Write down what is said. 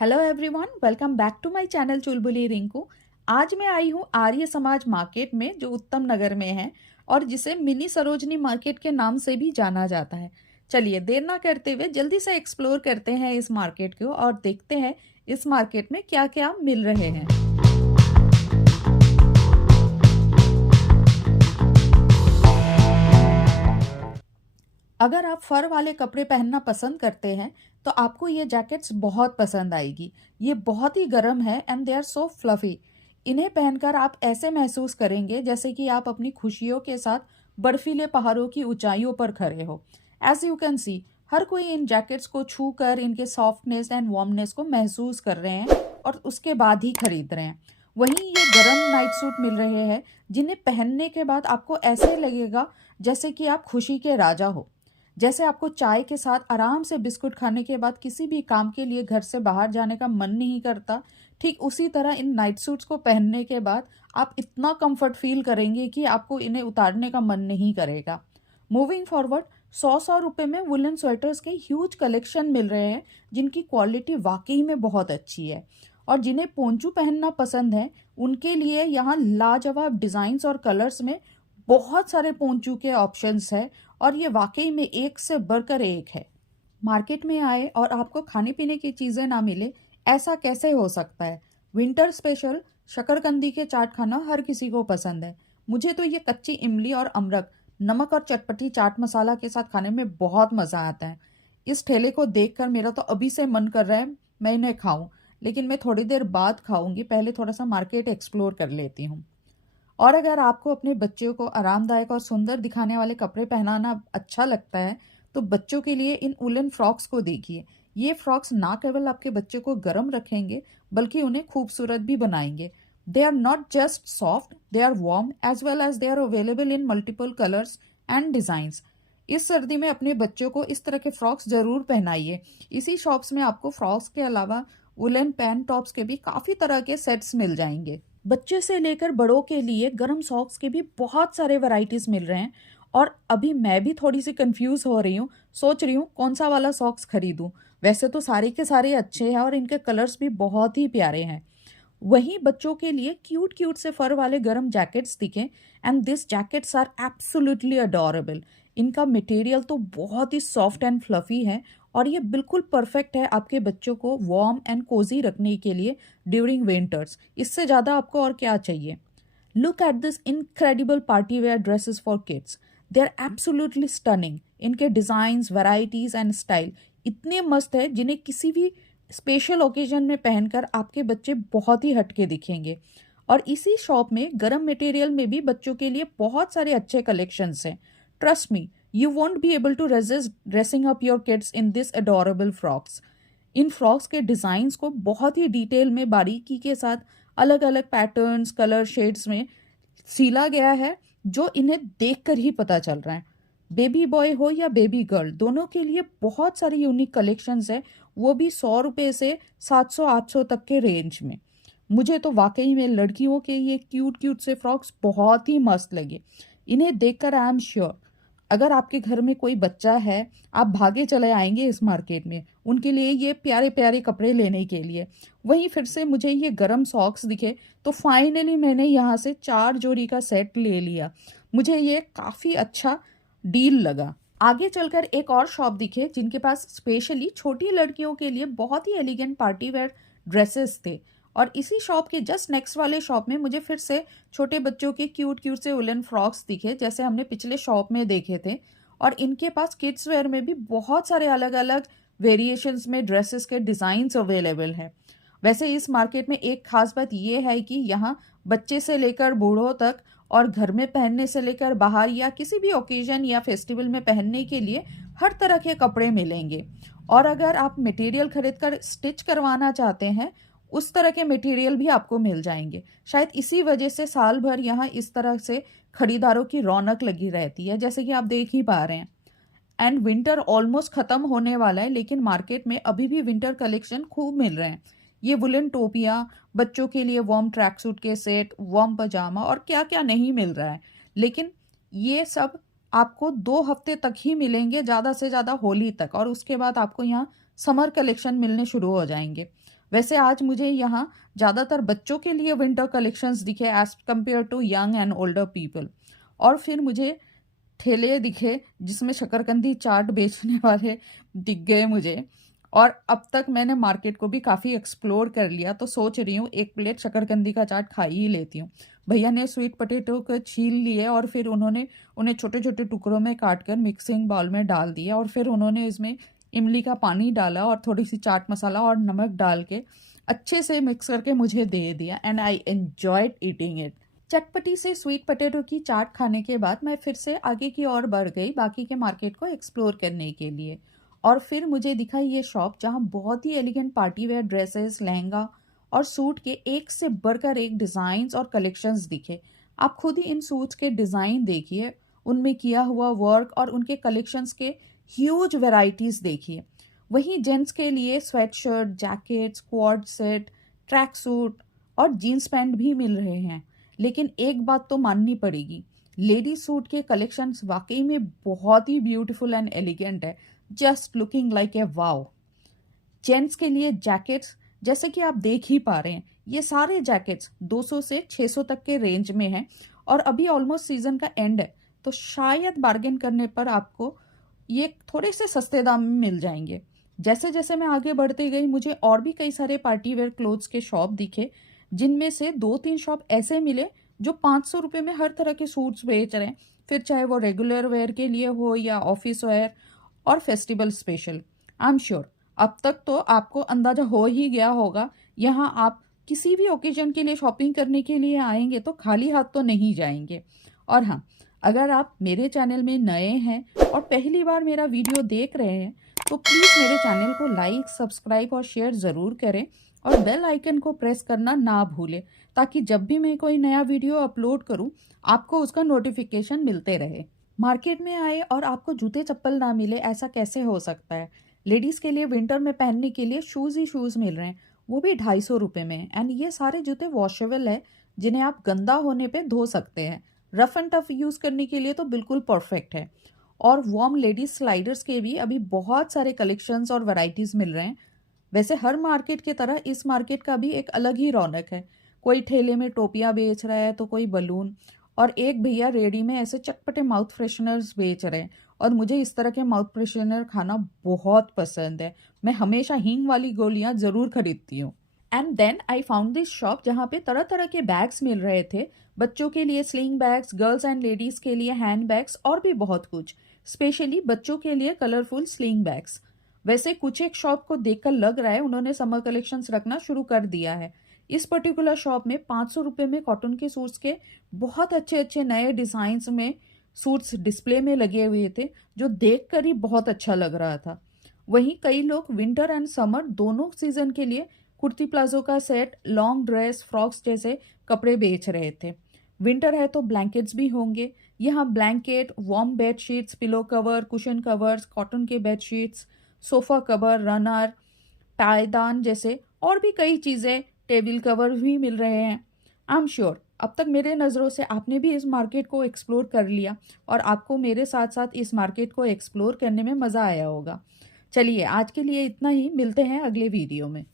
Hello everyone, welcome back to my channel Chulbuli Rinku. आज मैं आई हूँ आर्य समाज मार्केट में, जो उत्तम नगर में है और जिसे मिनी सरोजनी मार्केट के नाम से भी जाना जाता है। चलिए देर ना करते हुए जल्दी से एक्सप्लोर करते हैं इस मार्केट को और देखते हैं इस मार्केट में क्या क्या मिल रहे हैं। अगर आप फर वाले कपड़े पहनना पसंद करते हैं तो आपको ये जैकेट्स बहुत पसंद आएगी। ये बहुत ही गर्म है and they are so fluffy. इन्हें पहनकर आप ऐसे महसूस करेंगे जैसे कि आप अपनी खुशियों के साथ बर्फीले पहाड़ों की ऊंचाइयों पर खड़े हो। एज यू कैन सी, हर कोई इन जैकेट्स को छू कर इनके सॉफ्टनेस एंड वार्मनेस को महसूस कर रहे हैं और उसके बाद ही खरीद रहे हैं। वहीं ये गर्म नाइट सूट मिल रहे हैं जिन्हें पहनने के बाद आपको ऐसे लगेगा जैसे कि आप खुशी के राजा हो। जैसे आपको चाय के साथ आराम से बिस्कुट खाने के बाद किसी भी काम के लिए घर से बाहर जाने का मन नहीं करता, ठीक उसी तरह इन नाइट सूट्स को पहनने के बाद आप इतना कंफर्ट फील करेंगे कि आपको इन्हें उतारने का मन नहीं करेगा। मूविंग फॉरवर्ड, 100 रुपये में वुलन स्वेटर्स के ह्यूज कलेक्शन मिल रहे हैं जिनकी क्वालिटी वाकई में बहुत अच्छी है। और जिन्हें पोंचू पहनना पसंद है उनके लिए यहाँ लाजवाब डिज़ाइंस और कलर्स में बहुत सारे पोंचू के ऑप्शंस है और ये वाकई में एक से बढ़कर एक है। मार्केट में आए और आपको खाने पीने की चीज़ें ना मिले, ऐसा कैसे हो सकता है। विंटर स्पेशल शकरकंदी के चाट खाना हर किसी को पसंद है। मुझे तो ये कच्ची इमली और अमरक, नमक और चटपटी चाट मसाला के साथ खाने में बहुत मज़ा आता है। इस ठेले को देखकर मेरा तो अभी से मन कर रहा है मैं इन्हें खाऊं, लेकिन मैं थोड़ी देर बाद खाऊंगी। पहले थोड़ा सा मार्केट एक्सप्लोर कर लेती हूँ। और अगर आपको अपने बच्चों को आरामदायक और सुंदर दिखाने वाले कपड़े पहनाना अच्छा लगता है तो बच्चों के लिए इन उलन फ्रॉक्स को देखिए। ये फ्रॉक्स ना केवल आपके बच्चे को गर्म रखेंगे बल्कि उन्हें खूबसूरत भी बनाएंगे। They are not just soft, they are warm as well as they are available in multiple colours and designs. इस सर्दी में अपने बच्चों को इस तरह के फ्रॉक्स जरूर पहनाइए। इसी शॉप्स में आपको फ्रॉक्स के अलावा वुलन पैंट टॉप्स के भी काफ़ी तरह के सेट्स मिल जाएंगे। बच्चे से लेकर बड़ों के लिए गर्म सॉक्स के भी बहुत सारे वैरायटीज मिल रहे हैं। और अभी मैं भी थोड़ी सी कंफ्यूज हो रही हूँ, सोच रही हूँ कौन सा वाला सॉक्स खरीदूं। वैसे तो सारे के सारे अच्छे हैं और इनके कलर्स भी बहुत ही प्यारे हैं। वहीं बच्चों के लिए क्यूट क्यूट से फर वाले गर्म जैकेट्स दिखे and this jackets are absolutely adorable. इनका मटेरियल तो बहुत ही सॉफ्ट एंड फ्लफी है और ये बिल्कुल परफेक्ट है आपके बच्चों को वार्म एंड कोजी रखने के लिए ड्यूरिंग विंटर्स। इससे ज़्यादा आपको और क्या चाहिए। Look at this incredible party wear dresses for kids. They are absolutely stunning. इनके डिज़ाइंस, वैरायटीज़ एंड स्टाइल इतने मस्त है जिन्हें किसी भी स्पेशल ओकेजन में पहनकर आपके बच्चे बहुत ही हटके दिखेंगे। और इसी शॉप में गर्म मटेरियल में भी बच्चों के लिए बहुत सारे अच्छे कलेक्शंस हैं। Trust me, you won't be able to resist dressing up your kids in this adorable frocks. इन फ्रॉक्स के डिज़ाइंस को बहुत ही डिटेल में बारीकी के साथ अलग अलग पैटर्न्स, कलर शेड्स में सीला गया है जो इन्हें देखकर ही पता चल रहा है। बेबी बॉय हो या बेबी गर्ल, दोनों के लिए बहुत सारी यूनिक कलेक्शंस है, वो भी 100 रुपये से 700-800 तक के रेंज में। मुझे तो वाकई में लड़कियों के ये क्यूट क्यूट से फ्रॉक्स बहुत ही मस्त लगे। इन्हें देखकर आई एम श्योर अगर आपके घर में कोई बच्चा है, आप भागे चले आएंगे इस मार्केट में उनके लिए ये प्यारे प्यारे कपड़े लेने के लिए। वहीं फिर से मुझे ये गर्म सॉक्स दिखे तो फाइनली मैंने यहाँ से 4 जोड़ी का सेट ले लिया। मुझे ये काफ़ी अच्छा डील लगा। आगे चलकर एक और शॉप दिखे जिनके पास स्पेशली छोटी लड़कियों के लिए बहुत ही एलिगेंट पार्टी वेयर ड्रेसेस थे। और इसी शॉप के जस्ट नेक्स्ट वाले शॉप में मुझे फिर से छोटे बच्चों के क्यूट क्यूट से वुलन फ्रॉक्स दिखे जैसे हमने पिछले शॉप में देखे थे। और इनके पास किड्स वेयर में भी बहुत सारे अलग अलग वेरिएशंस में ड्रेसेस के डिज़ाइंस अवेलेबल हैं। वैसे इस मार्केट में एक खास बात यह है कि यहाँ बच्चे से लेकर बूढ़ों तक और घर में पहनने से लेकर बाहर या किसी भी ओकेजन या फेस्टिवल में पहनने के लिए हर तरह के कपड़े मिलेंगे। और अगर आप मटेरियल खरीद कर स्टिच करवाना चाहते हैं उस तरह के मटेरियल भी आपको मिल जाएंगे। शायद इसी वजह से साल भर यहाँ इस तरह से खरीदारों की रौनक लगी रहती है, जैसे कि आप देख ही पा रहे हैं। एंड विंटर ऑलमोस्ट ख़त्म होने वाला है लेकिन मार्केट में अभी भी विंटर कलेक्शन खूब मिल रहे हैं। ये वुलन टोपियाँ, बच्चों के लिए वार्म ट्रैक सूट के सेट, वार्म पजामा और क्या क्या नहीं मिल रहा है। लेकिन ये सब आपको 2 हफ्ते तक ही मिलेंगे, ज़्यादा से ज़्यादा होली तक, और उसके बाद आपको यहाँ समर कलेक्शन मिलने शुरू हो जाएंगे। वैसे आज मुझे यहाँ ज़्यादातर बच्चों के लिए विंटर कलेक्शंस दिखे as compare to young and older people. और फिर मुझे ठेले दिखे जिसमें शकरकंदी चाट बेचने वाले दिख गए मुझे। और अब तक मैंने मार्केट को भी काफ़ी एक्सप्लोर कर लिया, तो सोच रही हूँ एक प्लेट शकरकंदी का चाट खा ही लेती हूँ। भैया ने स्वीट पोटैटो को छील लिए और फिर उन्होंने उन्हें छोटे छोटे टुकड़ों में काट कर मिक्सिंग बाउल में डाल दिया, और फिर उन्होंने इसमें इमली का पानी डाला और थोड़ी सी चाट मसाला और नमक डाल के अच्छे से मिक्स करके मुझे दे दिया, and I enjoyed eating it. चटपटी से स्वीट पोटैटो की चाट खाने के बाद मैं फिर से आगे की ओर बढ़ गई बाकी के मार्केट को एक्सप्लोर करने के लिए। और फिर मुझे दिखा ये शॉप जहाँ बहुत ही elegant party wear dresses, lehenga और सूट के एक से बढ़कर एक डिज़ाइंस और कलेक्शंस दिखे। आप खुद ही इन सूट्स के डिज़ाइन देखिए, उनमें किया हुआ वर्क और उनके कलेक्शंस के ह्यूज वैरायटीज़ देखिए। वहीं जेंट्स के लिए sweat shirt, jackets, quad set, track suit और जीन्स पैंट भी मिल रहे हैं। लेकिन एक बात तो माननी पड़ेगी, लेडीज सूट के कलेक्शंस वाकई में बहुत ही ब्यूटीफुल एंड एलिगेंट है, just looking like a wow. Gents के लिए जैकेट्स जैसे कि आप देख ही पा रहे हैं, ये सारे जैकेट्स 200 से 600 तक के रेंज में हैं और अभी ऑलमोस्ट सीजन का एंड है, तो शायद बार्गेन करने पर आपको ये थोड़े से सस्ते दाम में मिल जाएंगे। जैसे जैसे मैं आगे बढ़ती गई मुझे और भी कई सारे पार्टी वेयर क्लोथ्स के शॉप दिखे, जिनमें से 2-3 शॉप ऐसे मिले जो 500 रुपये में हर तरह के सूट्स बेच रहे हैं, फिर चाहे वो रेगुलर वेयर के लिए हो या ऑफिस वेयर और festival special. I am sure अब तक तो आपको अंदाजा हो ही गया होगा, यहाँ आप किसी भी ओकेजन के लिए शॉपिंग करने के लिए आएंगे तो खाली हाथ तो नहीं जाएंगे। और हाँ, अगर आप मेरे चैनल में नए हैं और पहली बार मेरा वीडियो देख रहे हैं तो प्लीज़ मेरे चैनल को लाइक, सब्सक्राइब और शेयर ज़रूर करें और बेल आइकन को प्रेस करना ना भूलें, ताकि जब भी मैं कोई नया वीडियो अपलोड करूं आपको उसका नोटिफिकेशन मिलते रहे। मार्केट में आए और आपको जूते चप्पल ना मिले, ऐसा कैसे हो सकता है। लेडीज़ के लिए विंटर में पहनने के लिए शूज़ ही शूज़ मिल रहे हैं, वो भी 250 रुपये में। एंड ये सारे जूते वॉशेबल है, जिन्हें आप गंदा होने पे धो सकते हैं। रफ एंड टफ यूज़ करने के लिए तो बिल्कुल परफेक्ट है। और वार्म लेडीज स्लाइडर्स के भी अभी बहुत सारे कलेक्शंस और वैरायटीज़ मिल रहे हैं। वैसे हर मार्केट की तरह इस मार्केट का भी एक अलग ही रौनक है। कोई ठेले में टोपियाँ बेच रहा है तो कोई बलून, और एक भैया रेडी में ऐसे चटपटे माउथ फ्रेशनर्स बेच रहे हैं। और मुझे इस तरह के माउथ फ्रेशनर खाना बहुत पसंद है, मैं हमेशा हींग वाली गोलियां ज़रूर खरीदती हूँ। And then I found this shop जहाँ पे तरह तरह के बैग्स मिल रहे थे, बच्चों के लिए sling bags, girls and ladies के लिए हैंड बैग्स और भी बहुत कुछ, स्पेशली बच्चों के लिए कलरफुल स्लिंग बैग्स। वैसे कुछ एक शॉप को देखकर लग रहा है उन्होंने समर कलेक्शंस रखना शुरू कर दिया है। इस पर्टिकुलर शॉप में 500 रुपये में कॉटन के सूट्स के बहुत अच्छे अच्छे नए डिज़ाइंस में सूट्स डिस्प्ले में लगे हुए थे, जो देखकर ही बहुत अच्छा लग रहा था। वहीं कई लोग विंटर एंड समर दोनों सीजन के लिए कुर्ती प्लाजो का सेट, लॉन्ग ड्रेस, फ्रॉक्स जैसे कपड़े बेच रहे थे। विंटर है तो ब्लैंकेट्स भी होंगे। यहाँ blanket, warm bed sheets, pillow cover, cushion covers, cotton के bed sheets, sofa cover, runner, पायदान जैसे और भी कई चीज़ें, टेबल कवर भी मिल रहे हैं। आई एम श्योर अब तक मेरे नज़रों से आपने भी इस मार्केट को एक्सप्लोर कर लिया और आपको मेरे साथ साथ इस मार्केट को एक्सप्लोर करने में मज़ा आया होगा। चलिए आज के लिए इतना ही, मिलते हैं अगले वीडियो में।